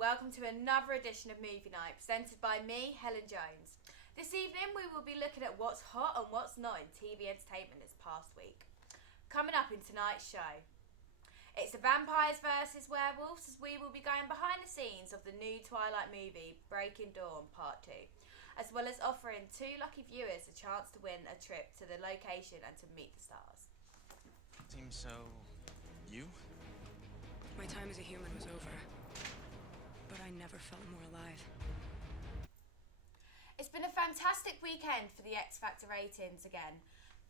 welcome to another edition of Movie Night, presented by me, Helen Jones. This evening we will be looking at what's hot and what's not in TV entertainment this past week. Coming up in tonight's show, it's the vampires versus werewolves, as we will be going behind the scenes of the new Twilight movie, Breaking Dawn Part 2, as well as offering two lucky viewers a chance to win a trip to the location and to meet the stars. Seems so... you? My time as a human was over, but I never felt more alive. It's been a fantastic weekend for the X Factor ratings again,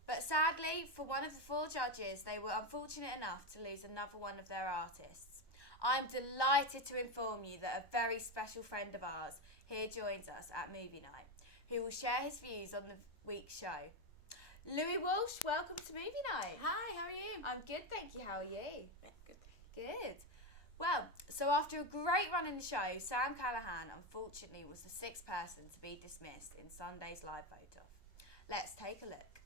but sadly, for one of the four judges, they were unfortunate enough to lose another one of their artists. I'm delighted to inform you that a very special friend of ours here joins us at Movie Night, who will share his views on the week's show. Louis Walsh, welcome to Movie Night. Hi, how are you? I'm good, thank you. How are you? Yeah, good. Good. Well, so after a great run in the show, Sam Callahan unfortunately was the sixth person to be dismissed in Sunday's live vote-off. Let's take a look.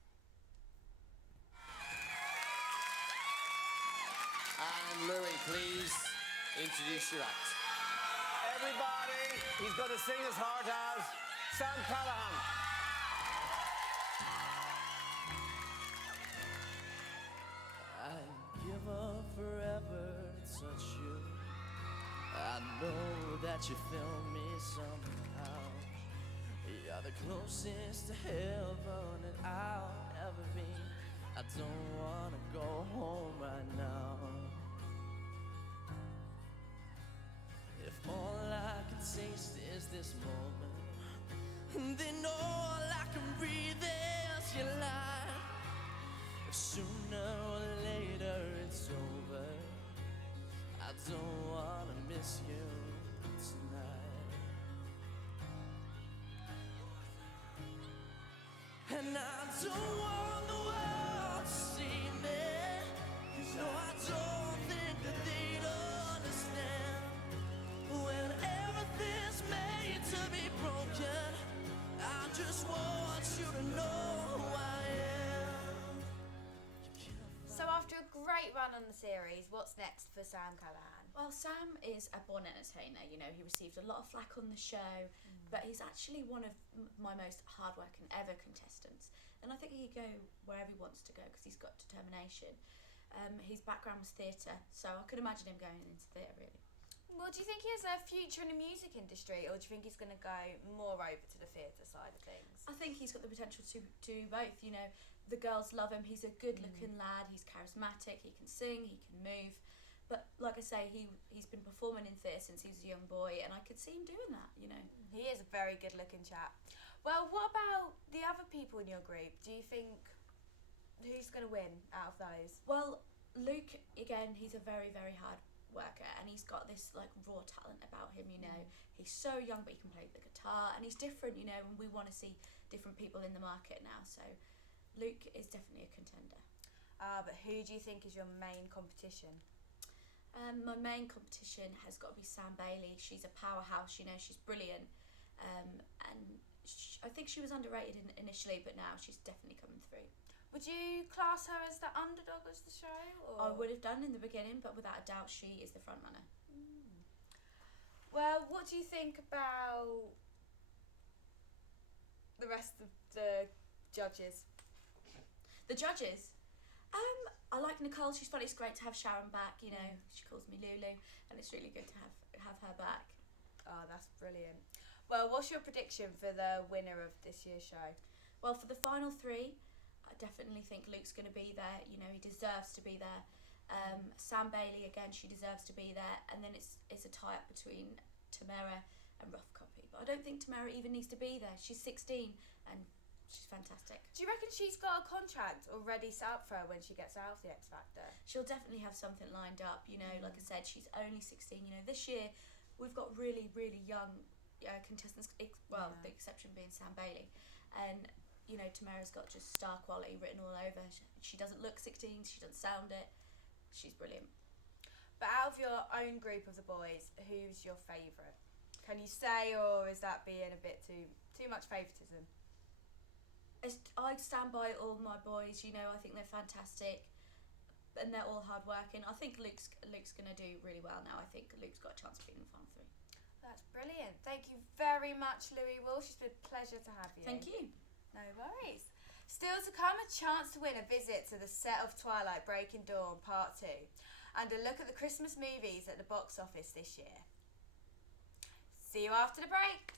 And Louis, please introduce your act. Everybody, he's going to sing as hard as Sam Callahan. I'd give up forever to touch you. I know that you feel me somehow. You're the closest to heaven that I'll ever be. I don't wanna go home right now. If all I can taste is this moment, then all I can breathe is your light. If sooner or later it's over, I don't wanna miss you tonight. And I don't want the world to see me, 'cause no, I don't think that they'd understand. When everything's made to be broken, I just want you to know who I am. So after a great run on the series, what's next for Sam Callahan? Well, Sam is a born entertainer. You know, he received a lot of flack on the show, but he's actually one of my most hardworking ever contestants. And I think he can go wherever he wants to go because he's got determination. His background was theatre, so I could imagine him going into theatre, really. Well, do you think he has a future in the music industry, or do you think he's going to go more over to the theatre side of things? I think he's got the potential to do both. You know, the girls love him. He's a good-looking lad. He's charismatic. He can sing. He can move. But like I say, he's been performing in theatre since he was a young boy, and I could see him doing that. You know, he is a very good-looking chap. Well, what about the other people in your group? Do you think who's going to win out of those? Well, Luke again. He's a very, very hard worker, and he's got this like raw talent about him. You know, he's so young, but he can play the guitar, and he's different. You know, and we want to see different people in the market now. So, Luke is definitely a contender. But who do you think is your main competition? My main competition has got to be Sam Bailey. She's a powerhouse. You know, she's brilliant, and I think she was underrated initially, but now she's definitely coming through. Would you class her as the underdog of the show? Or? I would have done in the beginning, but without a doubt, she is the front runner. Well, what do you think about the rest of the judges? The judges? I like Nicole. She's funny. It's great to have Sharon back. You know, she calls me Lulu, and it's really good to have her back. Oh, that's brilliant. Well, what's your prediction for the winner of this year's show? Well, for the final three, I definitely think Luke's going to be there. You know, he deserves to be there. Sam Bailey, again, she deserves to be there. And then it's a tie-up between Tamara and Rough Copy. But I don't think Tamara even needs to be there. She's 16 and she's fantastic. Do you reckon she's got a contract already set up for her when she gets out of the X Factor? She'll definitely have something lined up. You know, like I said, she's only 16. You know, this year we've got really, really young contestants. Well, the exception being Sam Bailey. And you know, Tamara's got just star quality written all over. She doesn't look 16, she doesn't sound it. She's brilliant. But out of your own group of the boys, who's your favourite? Can you say, or is that being a bit too much favouritism? I stand by all my boys, you know, I think they're fantastic. and they're all hard working. I think Luke's going to do really well now. I think Luke's got a chance of being in the final three. That's brilliant. Thank you very much, Louis Walsh. It's been a pleasure to have you. Thank you. No worries. Still to come, a chance to win a visit to the set of Twilight Breaking Dawn Part 2 and a look at the Christmas movies at the box office this year. See you after the break.